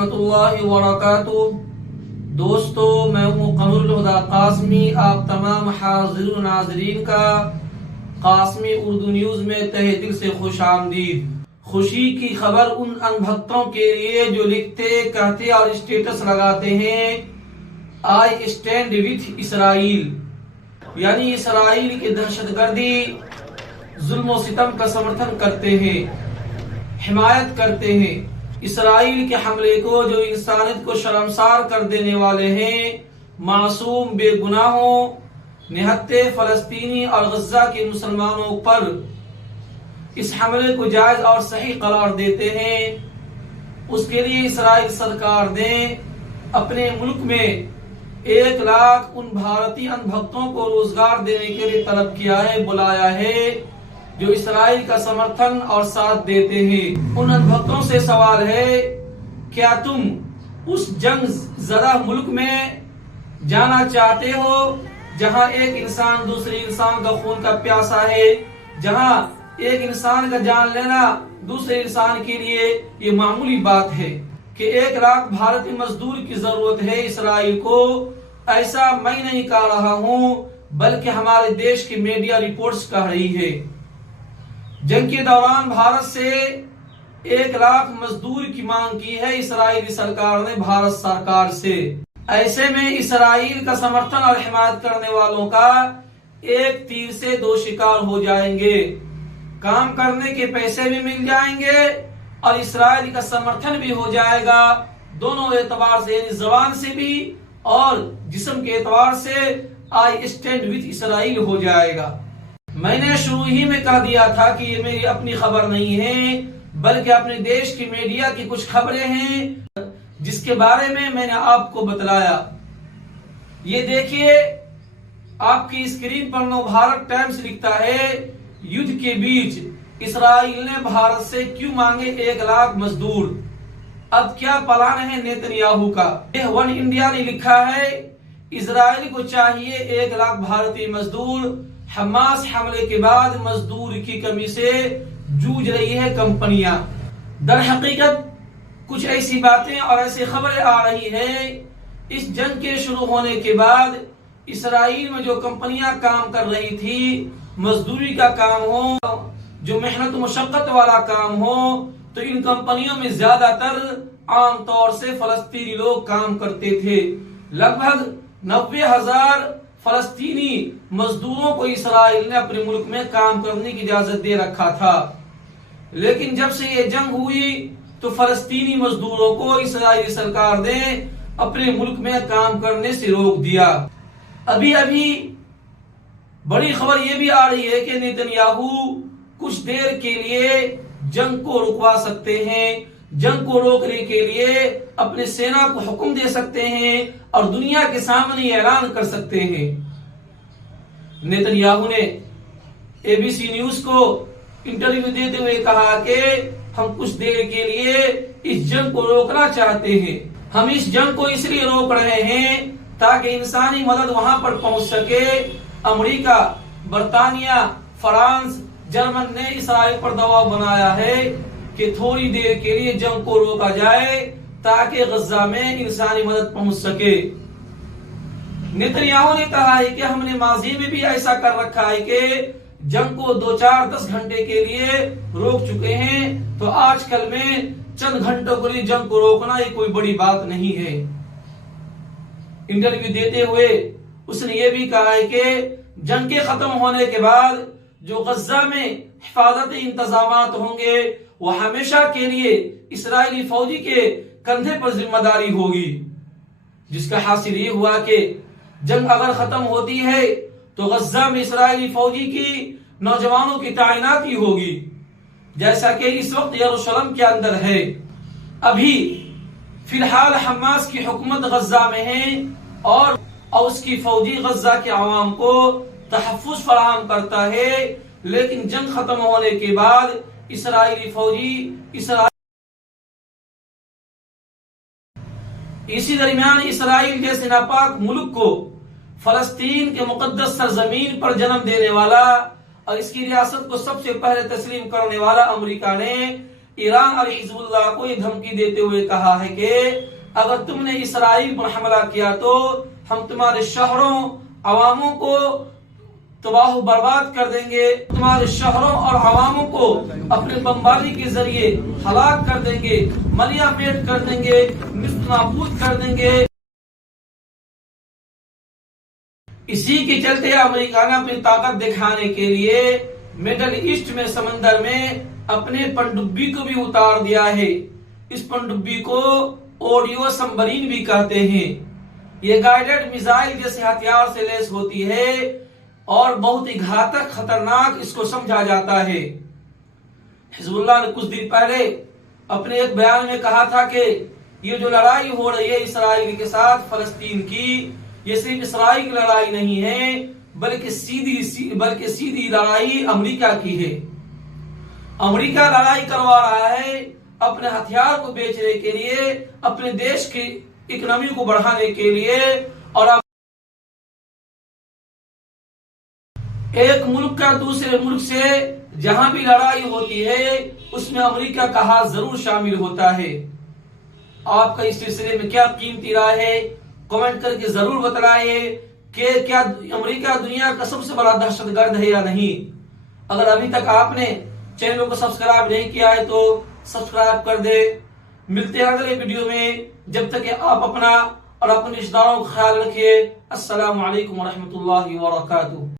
ورحمۃ اللہ وبرکاتہ۔ دوستو، میں ہوں قمر الہدی قاسمی، آپ تمام حاضرین و ناظرین کا قاسمی اردو نیوز میں تہہ دل سے خوش آمدید۔ خوشی کی خبر ان ان بھکتوں کے لیے جو لکھتے کہتے اور اسٹیٹس لگاتے ہیں آئی اسٹینڈ وتھ اسرائیل، یعنی اسرائیل کی دہشت گردی ظلم و ستم کا سمرتھن کرتے ہیں، حمایت کرتے ہیں۔ اسرائیل کے حملے کو جو انسانیت کو شرمسار کر دینے والے ہیں، معصوم بے گناہوں نہتے فلسطینی اور غزہ کے مسلمانوں پر اس حملے کو جائز اور صحیح قرار دیتے ہیں، اس کے لیے اسرائیل سرکار نے اپنے ملک میں 1 لاکھ ان بھارتی ان بھکتوں کو روزگار دینے کے لیے طلب کیا ہے، بلایا ہے، جو اسرائیل کا سمرتھن اور ساتھ دیتے ہیں۔ ان ان بھکتوں سے سوال ہے، کیا تم اس جنگ زدہ ملک میں جانا چاہتے ہو جہاں ایک انسان دوسرے انسان کا خون کا پیاسا ہے، جہاں ایک انسان کا جان لینا دوسرے انسان کے لیے یہ معمولی بات ہے کہ 1 لاکھ بھارتی مزدور کی ضرورت ہے اسرائیل کو؟ ایسا میں نہیں کہہ رہا ہوں، بلکہ ہمارے دیش کی میڈیا رپورٹس کہہ رہی ہے۔ جنگ کے دوران بھارت سے 1 لاکھ مزدور کی مانگ کی ہے اسرائیلی سرکار نے بھارت سرکار سے۔ ایسے میں اسرائیل کا سمرتھن اور حمایت کرنے والوں کا ایک تیر سے 2 شکار ہو جائیں گے، کام کرنے کے پیسے بھی مل جائیں گے اور اسرائیل کا سمرتھن بھی ہو جائے گا، دونوں اعتبار سے، یعنی زبان سے بھی اور جسم کے اعتبار سے آئی اسٹینڈ وتھ اسرائیل ہو جائے گا۔ میں نے شروع ہی میں کہہ دیا تھا کہ یہ میری اپنی خبر نہیں ہے، بلکہ اپنے دیش کی میڈیا کی کچھ خبریں ہیں جس کے بارے میں نے آپ کو بتلایا۔ یہ دیکھیے، آپ کی اسکرین پر نو بھارت ٹائمز لکھتا ہے، یدھ کے بیچ اسرائیل نے بھارت سے کیوں مانگے 1 لاکھ مزدور، اب کیا پلان ہے نیتن کا؟ ون انڈیا نے لکھا ہے، اسرائیل کو چاہیے 1 لاکھ بھارتی مزدور، حماس حملے کے بعد مزدور کی کمی سے جوجھ رہی ہے کمپنیاں۔ در حقیقت کچھ ایسی باتیں اور ایسی خبریں آ رہی ہیں، اس جنگ کے شروع ہونے کے بعد اسرائیل میں جو کمپنیاں کام کر رہی تھی، مزدوری کا کام ہو، جو محنت و مشقت والا کام ہو، تو ان کمپنیوں میں زیادہ تر عام طور سے فلسطینی لوگ کام کرتے تھے۔ لگ بھگ 90,000 فلسطینی مزدوروں کو اسرائیل نے اپنے ملک میں کام کرنے کی اجازت دے رکھا تھا، لیکن جب سے یہ جنگ ہوئی تو فلسطینی مزدوروں کو اسرائیلی سرکار نے اپنے ملک میں کام کرنے سے روک دیا۔ ابھی بڑی خبر یہ بھی آ رہی ہے کہ نیتن کچھ دیر کے لیے جنگ کو رکوا سکتے ہیں، جنگ کو روکنے کے لیے اپنے سینا کو حکم دے سکتے ہیں اور دنیا کے سامنے اعلان کر سکتے ہیں۔ نیتن نے ABC نیوز کو انٹرویو دیتے ہوئے کہا کہ ہم کچھ دیر کے لیے اس جنگ کو روکنا چاہتے ہیں، ہم اس جنگ کو اس لیے روک رہے ہیں تاکہ انسانی مدد وہاں پر پہنچ سکے۔ امریکہ، برطانیہ، فرانس، جرمن نے اسرائیل پر دباؤ بنایا ہے کہ تھوڑی دیر کے لیے جنگ کو روکا جائے تاکہ غزہ میں انسانی مدد پہنچ سکے۔ نیتن نے کہا ہے کہ ہم نے ماضی میں بھی ایسا کر رکھا ہے کہ جنگ کو 2-4-10 گھنٹے کے لیے روک چکے ہیں، تو آج کل میں چند گھنٹوں کے لیے جنگ کو روکنا یہ کوئی بڑی بات نہیں ہے۔ انٹرویو دیتے ہوئے اس نے یہ بھی کہا ہے کہ جنگ کے ختم ہونے کے بعد جو غزہ میں حفاظتی انتظامات ہوں گے وہ ہمیشہ کے لیے اسرائیلی فوجی کے کندھے پر ذمہ داری ہوگی، جس کا حاصل یہ ہوا کہ جنگ اگر ختم ہوتی ہے تو غزہ میں اسرائیلی فوجی کی نوجوانوں کی تعیناتی ہوگی، جیسا کہ اس وقت یروشلم کے اندر ہے۔ ابھی فی الحال حماس کی حکومت غزہ میں ہے اور اس کی فوجی غزہ کے عوام کو تحفظ فراہم کرتا ہے، لیکن جنگ ختم ہونے کے بعد اسرائیلی فوجی اسی درمیان اسرائیل جیسے ناپاک ملک کو، فلسطین کے مقدس سرزمین پر جنم دینے والا اور اس کی ریاست کو سب سے پہلے تسلیم کرنے والا امریکہ نے ایران اور حزب اللہ کو یہ دھمکی دیتے ہوئے کہا ہے کہ اگر تم نے اسرائیل پر حملہ کیا تو ہم تمہارے شہروں عواموں کو تباہ و برباد کر دیں گے، تمہارے شہروں اور عواموں کو اپنے بمباری کے ذریعے ہلاک کر دیں گے، ملیہ پیٹ کر دیں گے، نیست نابود کر دیں گے۔ اسی کے چلتے امریکہ نے اپنی طاقت دکھانے کے لیے مڈل ایسٹ میں سمندر میں اپنے پنڈبی کو بھی اتار دیا ہے۔ اس پنڈبی کو اوڈیو سمبرین بھی کہتے ہیں۔ یہ گائیڈڈ میزائل جیسے ہتھیار سے لیس ہوتی ہے اور بہت ہی گھاتک خطرناک اس کو سمجھا جاتا ہے۔ حزب اللہ نے کچھ دن پہلے اپنے ایک بیان میں کہا تھا کہ یہ جو لڑائی ہو رہی ہے اسرائیل کے ساتھ فلسطین کی، یہ صرف اسرائیل کی لڑائی نہیں ہے بلکہ سیدھی لڑائی امریکہ کی ہے۔ امریکہ لڑائی کروا رہا ہے اپنے ہتھیار کو بیچنے کے لیے، اپنے دیش کی اکنامی کو بڑھانے کے لیے، اور ایک ملک کا دوسرے ملک سے جہاں بھی لڑائی ہوتی ہے اس میں امریکہ کا ہاتھ ضرور شامل ہوتا ہے۔ آپ کا اس سلسلے میں کیا قیمتی رائے ہے کمنٹ کر کے ضرور بتلائیے کہ کیا امریکہ دنیا کا سب سے بڑا دہشت گرد ہے یا نہیں۔ اگر ابھی تک آپ نے چینل کو سبسکرائب نہیں کیا ہے تو سبسکرائب کر دے۔ ملتے ہیں اگلے ویڈیو میں، جب تک کہ آپ اپنا اور اپنے رشتہ داروں کا خیال رکھیے۔ السلام علیکم ورحمۃ اللہ وبرکاتہ۔